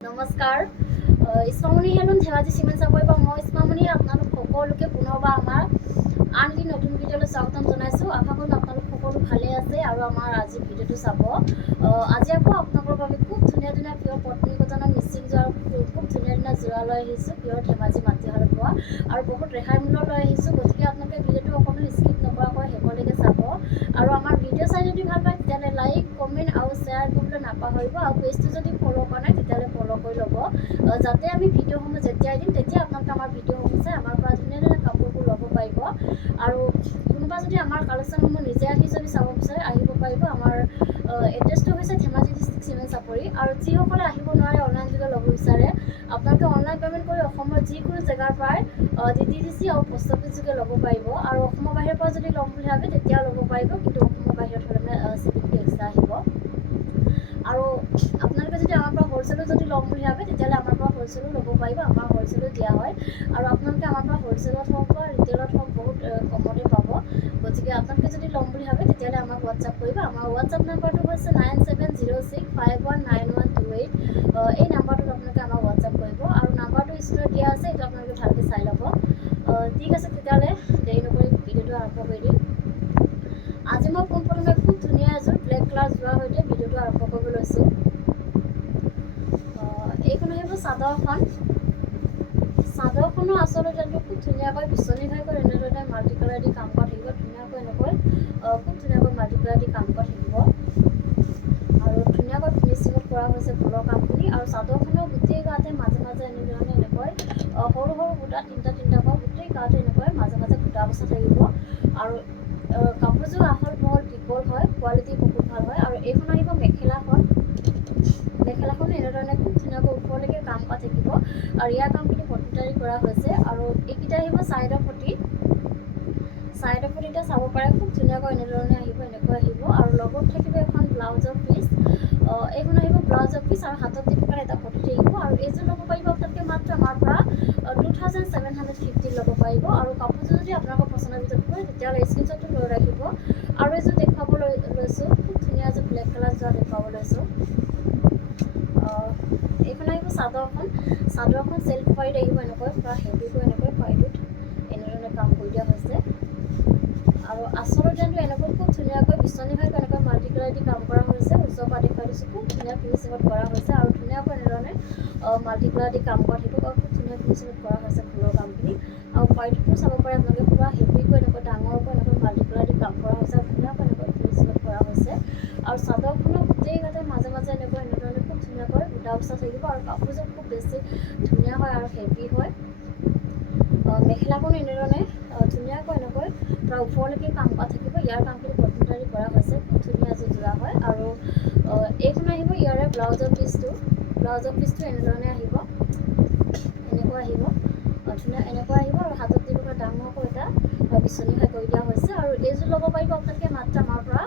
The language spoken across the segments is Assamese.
নমস্কাৰ ইছমামণি হেলুন ধেমাজি চিমেণ্ট চাপৰিৰ পৰা মই ইছমামণি আপোনালোক সকলোকে পুনৰবাৰ আমাৰ আন এটি নতুন ভিডিঅ'লৈ স্বাগতম জনাইছোঁ। আশা কৰিম আপোনালোক সকলো ভালে আছে আৰু আমাৰ আজি ভিডিঅ'টো চাব। আজি আকৌ আপোনালোকৰ বাবে খুব ধুনীয়া ধুনীয়া পিয়ৰ পত্নী কটনৰ মিচিং যোৱাৰ খুব ধুনীয়া ধুনীয়া যোৰা লৈ আহিছোঁ পিয়ৰ ধেমাজি মাটিশালত পোৱা আৰু বহুত ৰেহাই মূল্য লৈ আহিছোঁ। গতিকে আপোনালোকে ভিডিঅ'টো অকণো স্কিপ নকৰাকৈ শেষলৈকে চাব আৰু আমাৰ ভিডিঅ' চাই যদি ভাল পায় তেতিয়াহ'লে লাইক কমেণ্ট আৰু শ্বেয়াৰ কৰিবলৈ নাপাহৰিব আৰু পেজটো যদি ফ'ল' কৰা নাই তেতিয়াহ'লে ফ'ল' কৰি ল'ব, যাতে আমি ভিডিঅ'সমূহ যেতিয়াই দিম তেতিয়া আপোনালোকে আমাৰ ভিডিঅ'সমূহ চাই আমাৰ পৰা ধুনীয়া ধুনীয়া কাপোৰবোৰ ল'ব পাৰিব। আৰু কোনোবা যদি আমাৰ কালেকশ্যনসমূহ নিজে আহি যদি চাব বিচাৰে আহিব পাৰিব। আমাৰ এড্ৰেছটো হৈছে ধেমাজি ডিষ্ট্ৰিক্ট চিমেণ্ট চাপৰি আৰু যিসকলে আহিব নোৱাৰে অনলাইন যোগে ল'ব বিচাৰে আপোনালোকে অনলাইন পে'মেণ্ট কৰি অসমৰ যিকোনো জেগাৰ পৰাই DTDC আৰু পোষ্ট অফিচ যোগে ল'ব পাৰিব আৰু অসমৰ বাহিৰৰ পৰা যদি ল'ম বুলি ভাবে তেতিয়াও ল'ব পাৰিব, কিন্তু অসমৰ বাহিৰত হ'লে মানে চিপিংটো এক্সট্ৰা আহিব। আৰু আপোনালোকে যদি আমাৰ পৰা হ'লচেলো যদি ল'ম বুলি ভাবে তেতিয়াহ'লে আমাৰ পৰা হ'লচেলো ল'ব পাৰিব। আমাৰ হ'লচেলো দিয়া হয় আৰু আপোনালোকে আমাৰ পৰা হ'লচেলত হওক বা ৰিটেইলত হওক বহুত কমতে পাব। গতিকে আপোনালোকে যদি ল'ম বুলি ভাবে তেতিয়াহ'লে আমাক হোৱাটছআপ কৰিব। আমাৰ হোৱাটছআপ নাম্বাৰটো হৈছে 9706519128। এই নাম্বাৰটোত আপোনালোকে আমাক হোৱাটছআপ কৰিব আৰু নাম্বাৰটো স্ক্ৰীনত দিয়া আছে, এইটো আপোনালোকে ভালকৈ চাই ল'ব। ঠিক আছে, তেতিয়াহ'লে দেৰি নকৰি ভিডিঅ'টো আৰম্ভ কৰি দিম। আজি মই পোনপ্ৰথমে খুব ধুনীয়া এযোৰ ব্লেক কালাৰ যোৱাৰ সৈতে ভিডিঅ'টো আৰম্ভ কৰিব লৈছোঁ। এইখন আহিব চাদৰখন। চাদৰখনৰ আচলতে খুব ধুনীয়াকৈ বিচনী ঘাইকৈ এনেধৰণে মাল্টি কালাৰ দি কাম কৰা থাকিব, ধুনীয়াকৈ এনেকৈ খুব ধুনীয়াকৈ মাল্টি কালাৰ দি কাম কৰা থাকিব আৰু ধুনীয়াকৈ ফিনিচিঙত কৰা হৈছে ফুলৰ কামখিনি। আৰু চাদৰখনৰ গোটেই গাতে মাজে মাজে এনেধৰণে এনেকৈ সৰু সৰু বুটা তিনিটাকৈ গোটেই গাতে এনেকৈ মাজে মাজে বুটা বচা থাকিব আৰু কাপোৰযোৰ আহল বহল দীঘল হয়, কোৱালিটি বহুত ভাল হয়। আৰু এইখন আহিব মেখেলাখন। মেখেলাখন এনেধৰণে খুব ধুনীয়াকৈ ওপৰলৈকে কাম কৰা থাকিব আৰু ইয়াৰ কামখিনি পটিটাৰী কৰা হৈছে। আৰু এইকেইটা আহিব ছাইডৰ পটি। ছাইডৰ পটিটা চাব পাৰে খুব ধুনীয়াকৈ এনেধৰণে আহিব, এনেকৈ আহিব আৰু লগত থাকিব এখন ব্লাউজৰ পিচ। এইখন আহিব ব্লাউজৰ পিচ আৰু হাতত দিব কাৰণে এটা পটি থাকিব আৰু এইযোৰ ল'ব পাৰিব আপোনালোকে মাত্ৰ আমাৰ পৰা 2750 ল'ব পাৰিব। আৰু কাপোৰযোৰ যদি আপোনালোকৰ পচন্দৰ ভিতৰত পৰে তেতিয়াহ'লে স্ক্ৰীনশ্বটটো লৈ ৰাখিব। আৰু এযোৰ দেখুৱাব লৈছোঁ, খুব ধুনীয়া এযোৰ ব্লেক কালাৰ যোৱা দেখুৱাব লৈছোঁ। এইখন আহিব চাদৰখন। চাদৰখন চেল্ফ ফাইড আহিব এনেকৈ পূৰা হেভিকৈ এনেকৈ ফাইডত এনেধৰণে কাম কৰি দিয়া হৈছে আৰু আচলতে এনেকৈ খুব ধুনীয়াকৈ বিচনী ঘাইকৈ এনেকৈ মাল্টি কালাৰ দি কাম কৰা হৈছে। ওচৰৰ পৰা দেখুৱাই দিছোঁ, খুব ধুনীয়া ফিনিচিঙত কৰা হৈছে আৰু ধুনীয়াকৈ এনেধৰণে মাল্টি কালাৰ দি কাম কৰা থাকিব আৰু খুব ধুনীয়া ফিনিচিঙত কৰা হৈছে ফুলৰ কামখিনি। আৰু ফাইডটো চাব পাৰে আপোনালোকে পূৰা হেভিকৈ এনেকৈ ডাঙৰকৈ এনেকৈ মাল্টি কালাৰ দি কাম কৰা হৈছে আৰু ধুনীয়াকৈ এনেকৈ ফিনিচিঙত কৰা হৈছে। আৰু চাদৰখনৰ গোটেই গাতে মাজে মাজে এনেধৰণে খুব ধুনীয়াকৈ বুটা বচা থাকিব আৰু কাপোৰযোৰ খুব বেছি ধুনীয়া হয় আৰু হেভি হয়। মেখেলাখনো এনেধৰণে ধুনীয়াকৈ এনেকৈ পূৰা ওপৰলৈকে কাম কৰা থাকিব। ইয়াৰ কামখিনি পটিটাৰী কৰা হৈছে, খুব ধুনীয়া এযোৰ যোৰা হয়। আৰু এইখন আহিব ইয়াৰে ব্লাউজৰ পিচটো। ব্লাউজৰ পিচটো এনেধৰণে আহিব, এনেকৈ আহিব ধুনীয়া, এনেকৈ আহিব আৰু হাতত দিব পৰা ডাঙৰকৈ এটা বিচনী ঘাই কৰি দিয়া হৈছে। আৰু এইযোৰ ল'ব পাৰিব আপোনালোকে মাত্ৰ আমাৰ পৰা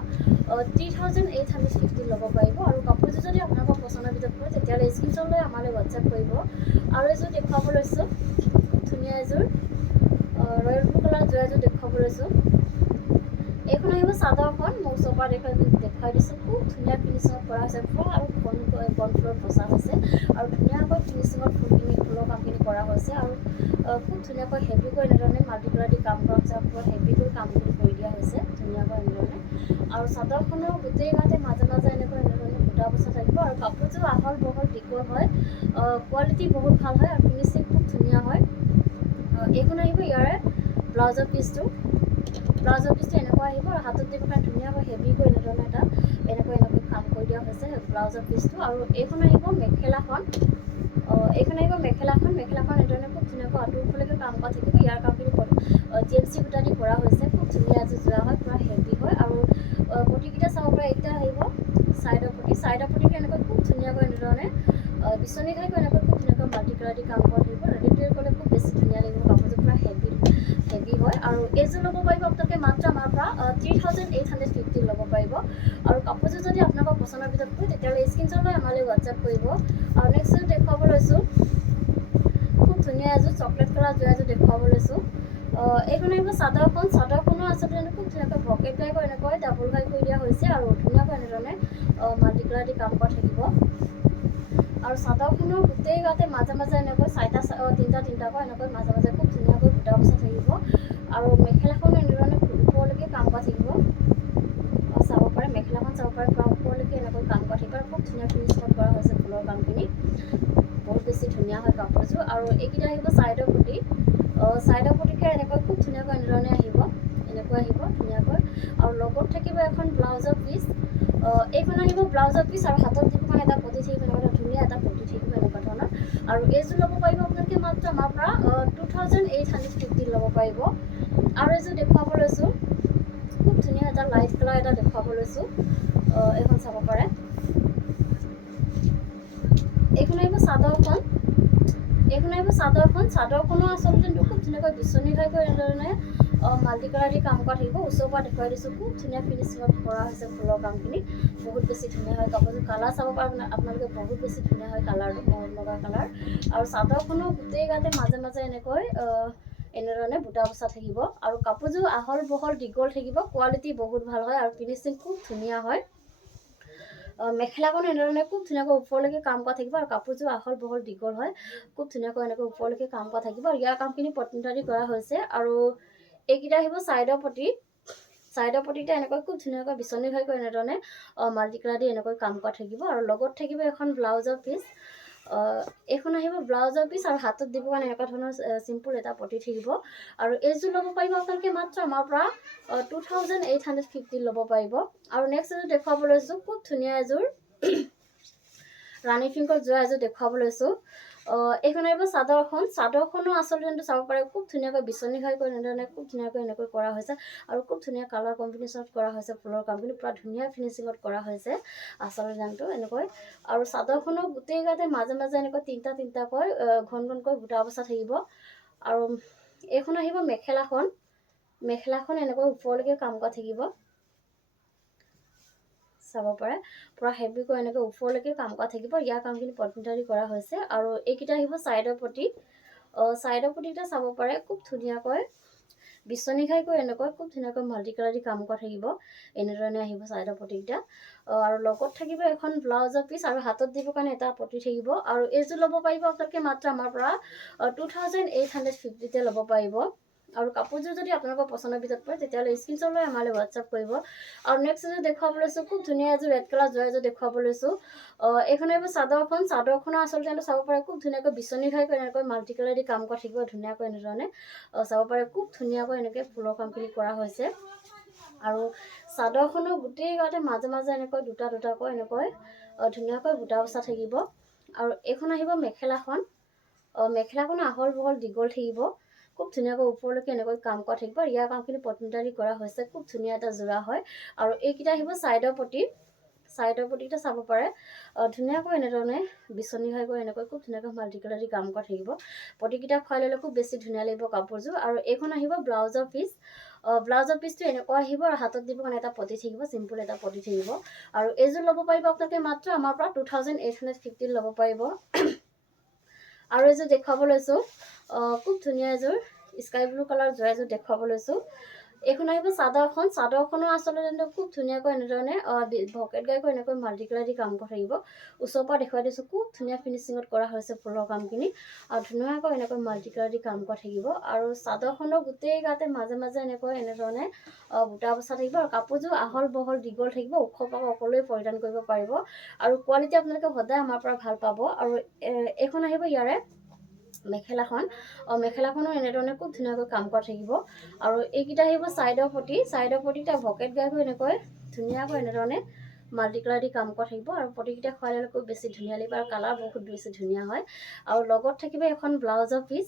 3850 ল'ব পাৰিব। আৰু কাপোৰযোৰ যদি আপোনালোকৰ পচন্দৰ ভিতৰত পৰে তেতিয়াহ'লে স্ক্ৰীনশ্বট লৈ আমালৈ হোৱাটছআপ কৰিব। আৰু এযোৰ দেখুৱাব লৈছোঁ, খুব ধুনীয়া এযোৰ ৰয়েল ব্লু কালাৰ যোৰা এযোৰ দেখুৱাব লৈছোঁ। এইখন আহিব চাদৰখন। মই ওচৰৰ পৰা দেখুৱাই দিছোঁ, খুব ধুনীয়া ফিনিচিঙত কৰা হৈছে ফুল আৰু বনফুলত বচা হৈছে আৰু ধুনীয়াকৈ ফিনিচিঙত ফুলৰ কামখিনি কৰা হৈছে আৰু খুব ধুনীয়াকৈ হেভিকৈ এনেধৰণে মাল্টি কালাৰ দি কাম কৰা হৈছে আৰু পুৰা হেভিকৈ কামখিনি কৰি দিয়া হৈছে ধুনীয়াকৈ এনেধৰণে। আৰু চাদৰখনৰ গোটেই গাতে মাজে মাজে এনেধৰণে বুটা বচা থাকিব আৰু কাপোৰযোৰ আহল বহল দীঘল হয়, কোৱালিটি বহুত ভাল হয় আৰু ফিনিচিং খুব ধুনীয়া হয়। এইখন আহিব ইয়াৰে ব্লাউজৰ পিচটো। ব্লাউজৰ পিচটো এনেকুৱা আহিব আৰু হাতত দিব কাৰণে ধুনীয়াকৈ হেভিকৈ এনেধৰণে এটা এনেকৈ কাম কৰি দিয়া হৈছে ব্লাউজৰ পিচটো। আৰু এইখন আহিব মেখেলাখন। এইখন আহিব মেখেলাখন। মেখেলাখন এনেধৰণে খুব ধুনীয়াকৈ আঁতৰফালেকৈ কাম কৰা থাকিব। ইয়াৰ কামখিনি GMC বুটা দি কৰা হৈছে, খুব ধুনীয়া এযোৰ যোৰা হয়, পূৰা হেভি হয়। আৰু পটিকেইটা চাব পাৰে, এইকেইটা আহিব ছাইডৰ পটি। ছাইডৰ পটিকেইটা এনেকৈ খুব ধুনীয়াকৈ এনেধৰণে বিচনী ঘাইকৈ এনেকৈ খুব ধুনীয়াকৈ মাল্টি কালাৰ দি কাম কৰা থাকিব। ৰেডিটেল কৰিলে খুব বেছি ধুনীয়া লাগিব, কাপোৰযোৰ পূৰা হেভি হয়। আৰু এইযোৰ ল'ব পাৰিব আপোনালোকে মাত্ৰ আমাৰ পৰা 3850 ল'ব পাৰিব। আৰু কাপোৰযোৰ যদি আপোনালোকৰ পচন্দৰ ভিতৰত পৰে তেতিয়াহ'লে স্ক্ৰীনশ্বট লৈ আমালৈ হোৱাটছআপ কৰিব। আৰু নেক্সট এযোৰ দেখুৱাব লৈছোঁ, খুব ধুনীয়া এযোৰ চকলেট কালাৰ যোৰা এযোৰ দেখুৱাব লৈছোঁ। এইখন আহিব চাদৰখন। চাদৰখনো আচলতে খুব ধুনীয়াকৈ ব্ৰকেট ঘাইকৈ এনেকৈ ডাবল ঘাই কৰি দিয়া হৈছে আৰু ধুনীয়াকৈ এনেধৰণে মাল্টি কালাৰ দি কাম কৰা থাকিব। আৰু চাদৰখনৰ গোটেই গাতে মাজে মাজে এনেকৈ তিনিটাকৈ এনেকৈ মাজে মাজে খুব ধুনীয়াকৈ বুটা বচা থাকিব আৰু মেখেলাখন এনেধৰণে ওপৰলৈকে কাম কৰা থাকিব চাব পাৰে মেখেলাখন চাব পাৰে পূৰা ওপৰলৈকে এনেকৈ কাম কৰা থাকিব আৰু খুব ধুনীয়া ফিনিচিঙত কৰা হৈছে ফুলৰ কামখিনি বহুত বেছি ধুনীয়া হয় কাপোৰযোৰ আৰু এইকেইটা আহিব ছাইডৰ পটিকে এনেকৈ খুব ধুনীয়াকৈ এনেধৰণে আহিব ধুনীয়াকৈ আৰু লগত থাকিব এখন ব্লাউজৰ পিচ এইখন আহিব ব্লাউজৰ পিচ আৰু হাতত দিব কাৰণে এটা পতি থাকিব এনেকুৱা ধুনীয়া এটা পতি থাকিব এনেকুৱা ধৰণৰ আৰু এইযোৰ ল'ব পাৰিব আপোনালোকে মাত্ৰ আমাৰ পৰা 2850 ল'ব পাৰিব আৰু এইযোৰ দেখুৱাব লৈছোঁ খুব ধুনীয়া এটা লাইট কালাৰ এটা দেখুৱাব লৈছোঁ এইখন চাব পাৰে এইখন আহিব চাদৰখনো আচলতে খুব ধুনীয়াকৈ বিচনী ঘাইকৈ এনেধৰণে মাল্টি কালাৰ দি কাম কৰা থাকিব ওচৰৰ পৰা দেখুৱাই দিছোঁ খুব ধুনীয়া ফিনিচিঙত কৰা হৈছে ফুলৰ কামখিনি বহুত বেছি ধুনীয়া হয় কাপোৰযোৰ কালাৰ চাব পাৰে আপোনালোকে বহুত বেছি ধুনীয়া হয় কালাৰটো মৰম লগা কালাৰ আৰু চাদৰখনো গোটেই গাতে মাজে মাজে এনেকৈ এনেধৰণে বুটা বচা থাকিব আৰু কাপোৰযোৰ আহল বহল দীঘল থাকিব কোৱালিটি বহুত ভাল হয় আৰু ফিনিচিং খুব ধুনীয়া হয় মেখেলাখন এনেধৰণে খুব ধুনীয়াকৈ ওপৰলৈকে কাম কৰা থাকিব আৰু কাপোৰযোৰ আহল বহল দীঘল হয় খুব ধুনীয়াকৈ এনেকৈ ওপৰলৈকে কাম কৰা থাকিব আৰু ইয়াৰ কামখিনি পটিনটাৰি কৰা হৈছে আৰু এইকেইটা আহিব ছাইডৰ পটিতে এনেকৈ খুব ধুনীয়াকৈ বিচনী ঘাইকৈ এনেধৰণে মাল্টি কালাৰ দি এনেকৈ কাম কৰা থাকিব আৰু লগত থাকিব এখন ব্লাউজৰ পিচ এইখন আহিব ব্লাউজৰ পিচ আৰু হাতত দিব কাৰণে এনেকুৱা ধৰণৰ চিম্পুল এটা পটি থাকিব আৰু এইযোৰ ল'ব পাৰিব আপোনালোকে মাত্ৰ আমাৰ পৰা 2850 ল'ব পাৰিব আৰু নেক্সট এযোৰ দেখুৱাব লৈছোঁ খুব ধুনীয়া এযোৰ ৰাণী পিংকত যোৱা এযোৰ দেখুৱাব লৈছোঁ এইখন আহিব চাদৰখনো আচলতে চাব পাৰে খুব ধুনীয়াকৈ বিচনী ঘাইকৈ এনেধৰণে খুব ধুনীয়াকৈ এনেকৈ কৰা হৈছে আৰু খুব ধুনীয়া কালাৰ কম্বিনেশ্যনত কৰা হৈছে ফুলৰ কামখিনি পূৰা ধুনীয়া ফিনিচিঙত কৰা হৈছে আচলতে জানটো এনেকৈ আৰু চাদৰখনৰ গোটেই গাতে মাজে মাজে এনেকৈ তিনিটাকৈ ঘনকৈ বুটা বচা থাকিব আৰু এইখন আহিব মেখেলাখন এনেকৈ ওপৰলৈকে কাম কৰা থাকিব চাব পাৰে পূৰা হেভিকৈ এনেকৈ ওপৰলৈকে কাম কৰা থাকিব ইয়াৰ কামখিনি পটিনটাৰি কৰা হৈছে আৰু এইকেইটা আহিব ছাইডৰ পটিটা চাব পাৰে খুব ধুনীয়াকৈ বিচনী ঘাইকৈ এনেকৈ খুব ধুনীয়াকৈ মাল্টি কালাৰ দি কাম কৰা থাকিব এনেধৰণে আহিব ছাইডৰ পটিকেইটা আৰু লগত থাকিব এখন ব্লাউজৰ পিচ আৰু হাতত দিবৰ কাৰণে এটা পটি থাকিব আৰু এইযোৰ ল'ব পাৰিব আপোনালোকে মাত্ৰ আমাৰ পৰা 2850 ল'ব পাৰিব আৰু কাপোৰযোৰ যদি আপোনালোকৰ পচন্দৰ ভিতৰত পৰে তেতিয়াহ'লে স্ক্ৰীনশ্বট লৈ আমালৈ হোৱাটছআপ কৰিব আৰু নেক্সট এযোৰ দেখুৱাব লৈছোঁ খুব ধুনীয়া এযোৰ ৰেড কালাৰ যোৱা এযোৰ দেখুৱাব লৈছোঁ এইখন আহিব চাদৰখনৰ আচলতে চাব পাৰে খুব ধুনীয়াকৈ বিচনী ঘাইকৈ এনেকৈ মাল্টি কালাৰ দি কাম কৰা থাকিব ধুনীয়াকৈ এনেধৰণে চাব পাৰে খুব ধুনীয়াকৈ এনেকৈ ফুলৰ কামখিনি কৰা হৈছে আৰু চাদৰখনৰ গোটেই গাতে মাজে মাজে এনেকৈ দুটাকৈ এনেকৈ ধুনীয়াকৈ বুটা বচা থাকিব আৰু এইখন আহিব মেখেলাখন আহল বহল দীঘল থাকিব খুব ধুনীয়াকৈ ওপৰলৈকে এনেকৈ কাম কৰা থাকিব ইয়াৰ কামখিনি পটিনটাৰি কৰা হৈছে খুব ধুনীয়া এটা যোৰা হয় আৰু এইকেইটা আহিব ছাইডৰ পটিটা চাব পাৰে ধুনীয়াকৈ এনেধৰণে বিচনী ঘাইকৈ এনেকৈ খুব ধুনীয়াকৈ মাল্টি কালাৰ দি কাম কৰা থাকিব পটিকেইটা খুৱাই ল'লে খুব বেছি ধুনীয়া লাগিব কাপোৰযোৰ আৰু এইখন আহিব ব্লাউজৰ পিচটো এনেকুৱা আহিব আৰু হাতত দিব কাৰণে এটা পটি থাকিব চিম্পুল এটা পটি থাকিব আৰু এইযোৰ ল'ব পাৰিব আপোনালোকে মাত্ৰ আমাৰ পৰা 2850 ল'ব পাৰিব আৰু এযোৰ দেখুৱাব লৈছোঁ খুব ধুনীয়া এযোৰ স্কাই ব্লু কালাৰ যোৱা এযোৰ দেখুৱাব লৈছোঁ এইখন আহিব চাদৰখনো আচলতে খুব ধুনীয়াকৈ এনেধৰণে ভকেট গাইকৈ এনেকৈ মাল্টি কালাৰ দি কাম কৰা থাকিব ওচৰৰ পৰা দেখুৱাই দিছোঁ খুব ধুনীয়া ফিনিচিঙত কৰা হৈছে ফুলৰ কামখিনি আৰু ধুনীয়াকৈ এনেকৈ মাল্টি কালাৰ দি কাম কৰা থাকিব আৰু চাদৰখনৰ গোটেই গাতে মাজে মাজে এনেধৰণে বুটা বচা থাকিব আৰু কাপোৰযোৰ আহল বহল দীঘল থাকিব ওখ পাব সকলোৱে পৰিধান কৰিব পাৰিব আৰু কোৱালিটি আপোনালোকে সদায় আমাৰ পৰা ভাল পাব আৰু এইখন আহিব ইয়াৰে মেখেলাখনো এনেধৰণে খুব ধুনীয়াকৈ কাম কৰা থাকিব আৰু এইকেইটা আহিব ছাইডৰ পটিটা ভকেট গাইকৈ এনেকৈ ধুনীয়াকৈ এনেধৰণে মাল্টি কালাৰ দি কাম কৰা থাকিব আৰু পটিকেইটা খুৱাই ল'লে খুব বেছি ধুনীয়া লাগিব আৰু কালাৰ বহুত বেছি ধুনীয়া হয় আৰু লগত থাকিব এখন ব্লাউজৰ পিচ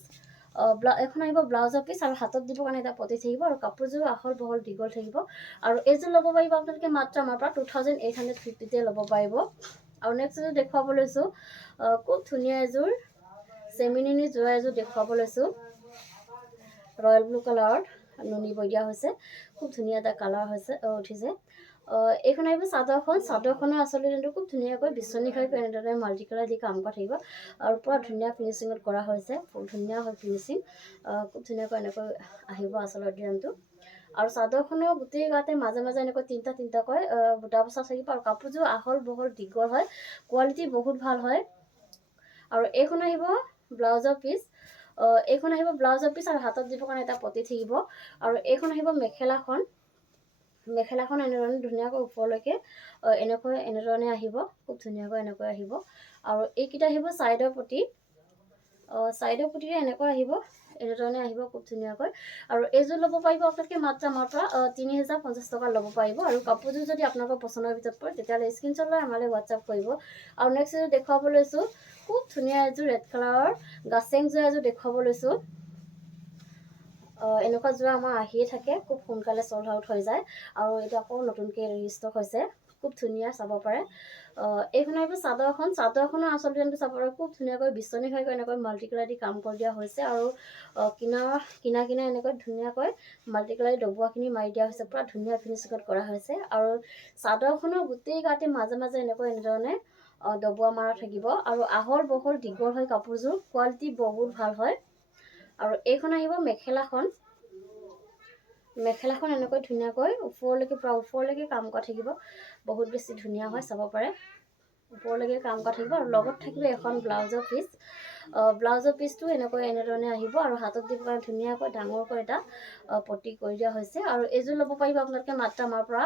এখন আহিব ব্লাউজৰ পিচ আৰু হাতত দিবৰ কাৰণে এটা পটি থাকিব আৰু কাপোৰযোৰ আহল বহল দীঘল থাকিব আৰু এইযোৰ ল'ব পাৰিব আপোনালোকে মাত্ৰ আমাৰ পৰা 2850 ল'ব পাৰিব আৰু নেক্সট এযোৰ দেখুৱাব লৈছোঁ খুব ধুনীয়া এযোৰ চেমিনি যোৱা এযোৰ দেখুৱাব লৈছোঁ ৰয়েল ব্লু কালাৰত নুনি বৈ দিয়া হৈছে খুব ধুনীয়া এটা কালাৰ উঠিছে এইখন আহিব চাদৰখনো আচলতে খুব ধুনীয়াকৈ বিচনী ঘাইকৈ এনেদৰে মাল্টি কালাৰ দি কাম কৰা থাকিব আৰু পূৰা ধুনীয়া ফিনিচিঙত কৰা হৈছে ধুনীয়া হয় ফিনিচিং খুব ধুনীয়াকৈ এনেকৈ আহিব আচলৰ ডিজাইনটো আৰু চাদৰখনৰ গোটেই গাতে মাজে মাজে এনেকৈ তিনিটাকৈ বুটা বচা থাকিব আৰু কাপোৰযোৰ আহল বহল দীঘল হয় কোৱালিটি বহুত ভাল হয় এইখন আহিব ব্লাউজৰ পিচ, এইখন আহিব ব্লাউজৰ পিচ আৰু হাতত দিবৰ কাৰণে এটা পতি থাকিব। আৰু এইখন আহিব মেখেলাখন, মেখেলাখন এনেধৰণে ধুনীয়াকৈ ওপৰলৈকে এনেধৰণে আহিব, খুব ধুনীয়াকৈ এনেকৈ আহিব। আৰু এইকেইটা আহিব ছাইডৰ পতি, ছাইডৰ পতিৰে এনেকৈ আহিব, এনেধৰণে আহিব খুব ধুনীয়াকৈ। আৰু এইযোৰ ল'ব পাৰিব আপোনালোকে মাত্ৰ আমাৰ পৰা 3050 টকা ল'ব পাৰিব। আৰু কাপোৰযোৰ যদি আপোনালোকৰ পচন্দৰ ভিতৰত পৰে তেতিয়াহ'লে স্ক্ৰীনশ্বট লৈ আমালৈ হোৱাটছআপ কৰিব। আৰু নেক্সট এযোৰ দেখুৱাব লৈছোঁ, খুব ধুনীয়া এযোৰ ৰেড কালাৰৰ গাছেং যোৰা এযোৰ দেখুৱাব লৈছোঁ। এনেকুৱা যোৰা আমাৰ আহিয়ে থাকে, খুব সোনকালে চল্ড আউট হৈ যায়। আৰু এইটো আকৌ নতুনকৈ ৰিষ্টক হৈছে, খুব ধুনীয়া, চাব পাৰে। এইখন আহিব চাদৰখন, চাদৰখনৰ আচল ডিজাইনটো চাব পাৰে, খুব ধুনীয়াকৈ বিচনী খাইকৈ এনেকৈ মাল্টি কালাৰ দি কাম কৰি দিয়া হৈছে। আৰু কিনা এনেকৈ ধুনীয়াকৈ মাল্টি কালাৰ ডবোৱাখিনি মাৰি দিয়া হৈছে, পূৰা ধুনীয়া ফিনিচিঙত কৰা হৈছে। আৰু চাদৰখনৰ গোটেই গাতে মাজে মাজে এনেধৰণে ডবোৱা মাৰা থাকিব। আৰু আহল বহল দীঘল হয় কাপোৰযোৰ, কোৱালিটি বহুত ভাল হয়। আৰু এইখন আহিব মেখেলাখন, মেখেলাখন এনেকৈ ধুনীয়াকৈ ওপৰলৈকে, পূৰা ওপৰলৈকে কাম কৰা থাকিব, বহুত বেছি ধুনীয়া হয়, চাব পাৰে। ওপৰলৈকে কাম কৰা থাকিব। আৰু লগত থাকিব এখন ব্লাউজৰ পিচ, ব্লাউজৰ পিচটো এনেধৰণে আহিব। আৰু হাতত দিবৰ কাৰণে ধুনীয়াকৈ ডাঙৰকৈ এটা পটি কৰি দিয়া হৈছে। আৰু এইযোৰ ল'ব পাৰিব আপোনালোকে মাত্ৰ আমাৰ পৰা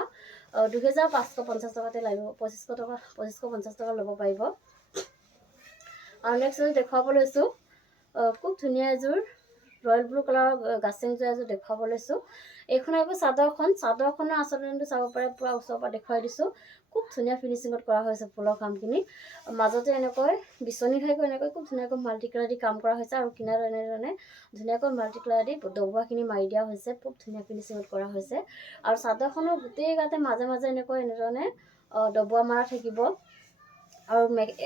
2550 টকাতে লাগিব, 2550 টকা ল'ব পাৰিব। আৰু নেক্সট এযোৰ দেখুৱাব লৈছোঁ, খুব ধুনীয়া এযোৰ ৰয়েল ব্লু কালাৰৰ গাছেং যোৰা এযোৰ দেখুৱাব লৈছোঁ। এইখন আহিব চাদৰখন, চাদৰখনৰ আচল ডিজাইনটো চাব পাৰে, পূৰা ওচৰৰ পৰা দেখুৱাই দিছোঁ। খুব ধুনীয়া ফিনিচিঙত কৰা হৈছে ফুলৰ কামখিনি, মাজতে এনেকৈ বিচনী খাইকৈ এনেকৈ খুব ধুনীয়াকৈ মাল্টি কালাৰ দি কাম কৰা হৈছে। আৰু কিনাৰত এনেধৰণে ধুনীয়াকৈ মাল্টি কালাৰ দি ডবোৱাখিনি মাৰি দিয়া হৈছে, খুব ধুনীয়া ফিনিচিঙত কৰা হৈছে। আৰু চাদৰখনৰ গোটেই গাতে মাজে মাজে এনেধৰণে ডবোৱা মাৰা থাকিব। আৰু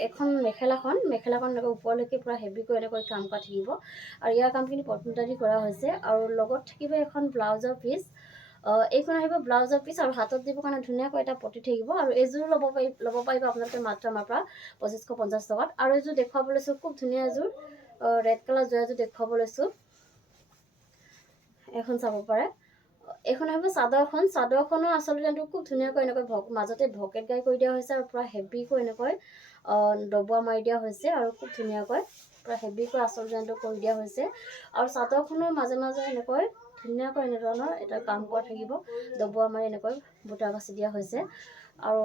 এখন মেখেলাখন এনেকৈ ওপৰলৈকে পূৰা হেভিকৈ এনেকৈ কাম কৰা থাকিব। আৰু ইয়াৰ কামখিনি পটমিটা দি কৰা হৈছে। আৰু লগত থাকিব এখন ব্লাউজৰ পিচ, এইখন আহিব ব্লাউজৰ পিচ। আৰু হাতত দিবৰ কাৰণে ধুনীয়াকৈ এটা পতি থাকিব। আৰু এইযোৰ ল'ব পাৰিব আপোনালোকে মাত্ৰ আমাৰ পৰা 2550 টকাত। আৰু এইযোৰ দেখুৱাব লৈছোঁ, খুব ধুনীয়া এযোৰ ৰেড কালাৰ যোৰা এযোৰ দেখুৱাব লৈছোঁ, এখন চাব পাৰে। এইখন আহিব চাদৰখন, চাদৰখনৰ আচল ডিজাইনটো খুব ধুনীয়াকৈ এনেকৈ মাজতে ভকেট গাই কৰি দিয়া হৈছে। আৰু পূৰা হেভিকৈ এনেকৈ ডবোৱা মাৰি দিয়া হৈছে। আৰু খুব ধুনীয়াকৈ পূৰা হেভিকৈ আচল ডিজাইনটো কৰি দিয়া হৈছে। আৰু চাদৰখনৰ মাজে মাজে এনেকৈ ধুনীয়াকৈ এনেধৰণৰ এটা কাম কৰা থাকিব, ডবোৱা মাৰি এনেকৈ বুটা বাচি দিয়া হৈছে। আৰু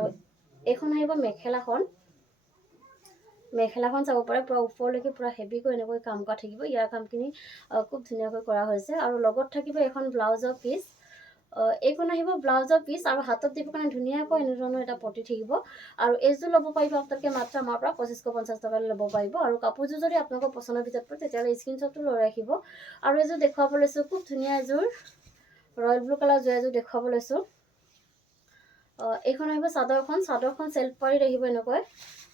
এইখন আহিব মেখেলাখন, মেখেলাখন চাব পাৰে, পূৰা ওপৰলৈকে পূৰা হেভিকৈ এনেকৈ কাম কৰা থাকিব। ইয়াৰ কামখিনি খুব ধুনীয়াকৈ কৰা হৈছে। আৰু লগত থাকিব এখন ব্লাউজৰ পিচ, এইখন আহিব ব্লাউজৰ পিচ। আৰু হাতত দিবৰ কাৰণে ধুনীয়াকৈ এনেধৰণৰ এটা পতি থাকিব। আৰু এইযোৰ ল'ব পাৰিব আপোনালোকে মাত্ৰ আমাৰ পৰা 2550 টকালৈ ল'ব পাৰিব। আৰু কাপোৰযোৰ যদি আপোনালোকৰ পচন্দৰ ভিতৰত পৰে তেতিয়াহ'লে স্ক্ৰীনশ্বটটো লৈ ৰাখিব। আৰু এইযোৰ দেখুৱাব লৈছোঁ, খুব ধুনীয়া এযোৰ ৰয়েল ব্লু কালাৰ যোৰা এযোৰ দেখুৱাব লৈছোঁ। এইখন আহিব চাদৰখন, চাদৰখন চেল্ফ পাৰি আহিব, এনেকৈ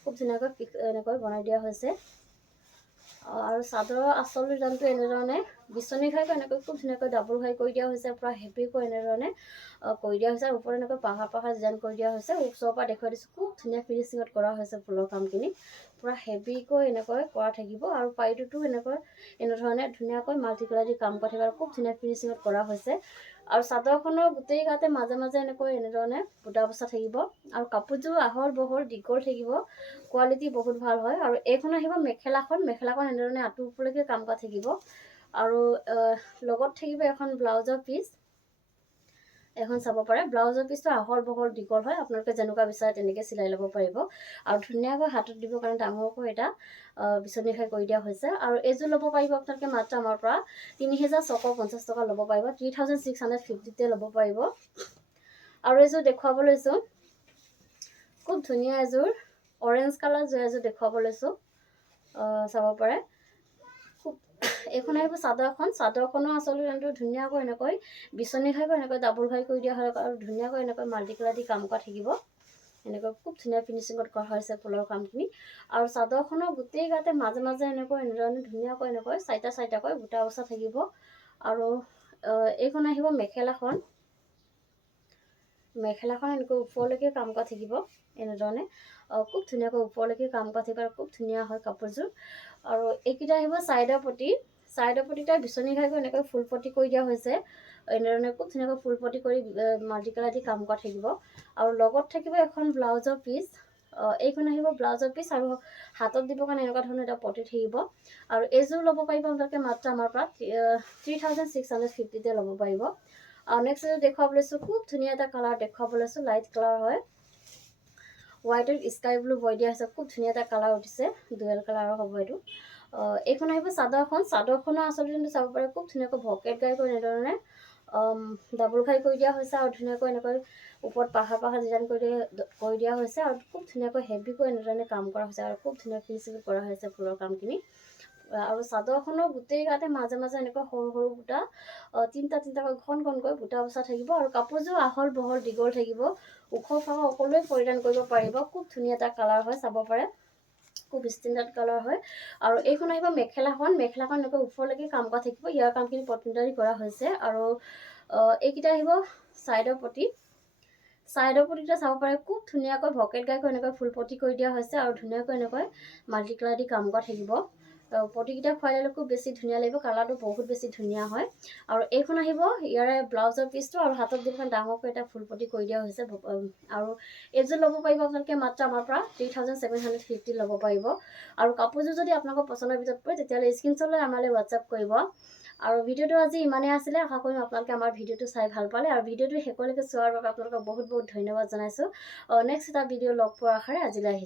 খুব ধুনীয়াকৈ এনেকৈ বনাই দিয়া হৈছে। আৰু চাদৰৰ আচল ডিজাইনটো এনেধৰণে বিচনী খাইকৈ এনেকৈ খুব ধুনীয়াকৈ ডাবল ঘাই কৰি দিয়া হৈছে, পূৰা হেভিকৈ এনেধৰণে কৰি দিয়া হৈছে। আৰু ওপৰত এনেকৈ পাহাৰ ডিজাইন কৰি দিয়া হৈছে, ওচৰৰ পৰা দেখুৱাই দিছোঁ, খুব ধুনীয়া ফিনিচিঙত কৰা হৈছে ফুলৰ কামখিনি, পূৰা হেভিকৈ এনেকৈ কৰা থাকিব। আৰু পাৰিটোতো এনেধৰণে ধুনীয়াকৈ মাল্টি কালাৰ দি কাম কৰা থাকিব, আৰু খুব ধুনীয়া ফিনিচিঙত কৰা হৈছে। আৰু চাদৰখনৰ গোটেই গাতে মাজে মাজে এনেধৰণে বুটা বচা থাকিব। আৰু কাপোৰযোৰ আহল বহল দীঘল থাকিব, কোৱালিটি বহুত ভাল হয়। আৰু এইখন আহিব মেখেলাখন, মেখেলাখন এনেধৰণে আঁঠু ওপৰলৈকে কাম কৰা থাকিব। আৰু লগত থাকিব এখন ব্লাউজৰ পিচ, এখন চাব পাৰে। ব্লাউজৰ পিচটো আহল বহল দীঘল হয়, আপোনালোকে যেনেকুৱা বিচাৰে তেনেকৈ চিলাই ল'ব পাৰিব। আৰু ধুনীয়াকৈ হাতত দিবৰ কাৰণে ডাঙৰকৈ এটা বিচনী খাই কৰি দিয়া হৈছে। আৰু এইযোৰ ল'ব পাৰিব আপোনালোকে মাত্ৰ আমাৰ পৰা 3650 টকা ল'ব পাৰিব, 3650তে ল'ব পাৰিব। আৰু এইযোৰ দেখুৱাব লৈছোঁ, খুব ধুনীয়া এযোৰ অৰেঞ্জ কালাৰ যোৰা এযোৰ দেখুৱাব লৈছোঁ, চাব পাৰে। এইখন আহিব চাদৰখন, চাদৰখনৰ আচল ডিজাইনটো ধুনীয়াকৈ এনেকৈ বিচনী খাইকৈ এনেকৈ ডাবল ঘাই কৰি দিয়া হয়। আৰু ধুনীয়াকৈ এনেকৈ মাল্টি কালাৰ দি কাম কৰা থাকিব, এনেকৈ খুব ধুনীয়া ফিনিচিঙত কৰা হৈছে ফুলৰ কামখিনি। আৰু চাদৰখনৰ গোটেই গাতে মাজে মাজে এনেধৰণে ধুনীয়াকৈ চাৰিটাকৈ বুটা বচা থাকিব। আৰু এইখন আহিব মেখেলাখন, মেখেলাখন এনেকৈ ওপৰলৈকে কাম কৰা থাকিব, এনেধৰণে খুব ধুনীয়াকৈ ওপৰলৈকে কাম কৰা থাকিব। আৰু খুব ধুনীয়া হয় কাপোৰযোৰ। আৰু এইকেইটা আহিব ছাইডৰ পতি, ছাইডৰ পতিটা বিচনী খাইকৈ এনেকৈ ফুল পটি কৰি দিয়া হৈছে, এনেধৰণে খুব ধুনীয়াকৈ ফুল পটি কৰি মাল্টি কালাৰ দি কাম কৰা থাকিব। আৰু লগত থাকিব এখন ব্লাউজৰ পিচ, এইখন আহিব ব্লাউজৰ পিচ আৰু হাতত দিবৰ কাৰণে এনেকুৱা ধৰণৰ এটা পটি থাকিব আৰু এইযোৰ ল'ব পাৰিব আপোনালোকে মাত্ৰ আমাৰ পৰা 3650 ল'ব পাৰিব। আৰু নেক্সট এযোৰ দেখুৱাব লৈছোঁ, খুব ধুনীয়া এটা কালাৰ দেখুৱাব লৈছোঁ, লাইট কালাৰ হয়, হোৱাইটত স্কাই ব্লু বৈ দিয়া হৈছে, খুব ধুনীয়া এটা কালাৰ উঠিছে, ডুৱেল কালাৰৰ হ'ব এইটো। এইখন আহিব চাদৰখনৰ আচলতে কিন্তু চাব পাৰে খুব ধুনীয়াকৈ ভকেট গাই কৰি এনেধৰণে ডাবল খাই কৰি দিয়া হৈছে আৰু ধুনীয়াকৈ এনেকৈ ওপৰত পাহাৰ ডিজাইন কৰি দিয়া হৈছে আৰু খুব ধুনীয়াকৈ হেভিকৈ এনেধৰণে কাম কৰা হৈছে আৰু খুব ধুনীয়া ফিনিচিং কৰা হৈছে ফুলৰ কামখিনি। আৰু চাদৰখনৰ গোটেই গাতে মাজে মাজে এনেকৈ সৰু সৰু বুটা তিনিটাকৈ ঘনকৈ বুটা বচা থাকিব আৰু কাপোৰযোৰ আহল বহল দীঘল থাকিব, ওখ ফাখ সকলোৱে পৰিধান কৰিব পাৰিব। খুব ধুনীয়া এটা কালাৰ হয়, চাব পাৰে, খুব ষ্টেণ্ডাৰ্ড কালাৰ হয়। আৰু এইখন আহিব মেখেলাখন এনেকৈ ওপৰলৈকে কাম কৰা থাকিব, ইয়াৰ কামখিনি পটমিটাৰী কৰা হৈছে। আৰু এইকেইটা আহিব ছাইডৰ পটিকেইটা চাব পাৰে, খুব ধুনীয়াকৈ ভকেট গাইকৈ এনেকৈ ফুল পটি কৰি দিয়া হৈছে আৰু ধুনীয়াকৈ এনেকৈ মাল্টি কালাৰ দি কাম কৰা থাকিব। পটিকেইটা খুৱাই ল'লে খুব বেছি ধুনীয়া লাগিব, কালাৰটো বহুত বেছি ধুনীয়া হয়। আৰু এইখন আহিব ইয়াৰে ব্লাউজৰ পিচটো আৰু হাতত যিখন ডাঙৰকৈ এটা ফুল পটি কৰি দিয়া হৈছে। আৰু এইযোৰ ল'ব পাৰিব আপোনালোকে মাত্ৰ আমাৰ পৰা 3750 ল'ব পাৰিব। আৰু কাপোৰযোৰ যদি আপোনালোকৰ পচন্দৰ ভিতৰত পৰে তেতিয়াহ'লে স্ক্ৰীনশ্বট লৈ আমালৈ হোৱাটছআপ কৰিব। আৰু ভিডিঅ'টো আজি ইমানেই আছিলে, আশা কৰিম আপোনালোকে আমাৰ ভিডিঅ'টো চাই ভাল পালে আৰু ভিডিঅ'টো শেষলৈকে চোৱাৰ বাবে আপোনালোকক বহুত বহুত ধন্যবাদ জনাইছোঁ। নেক্সট এটা ভিডিঅ' লগ পোৱাৰ আশাৰে আজিলৈ আহিছোঁ।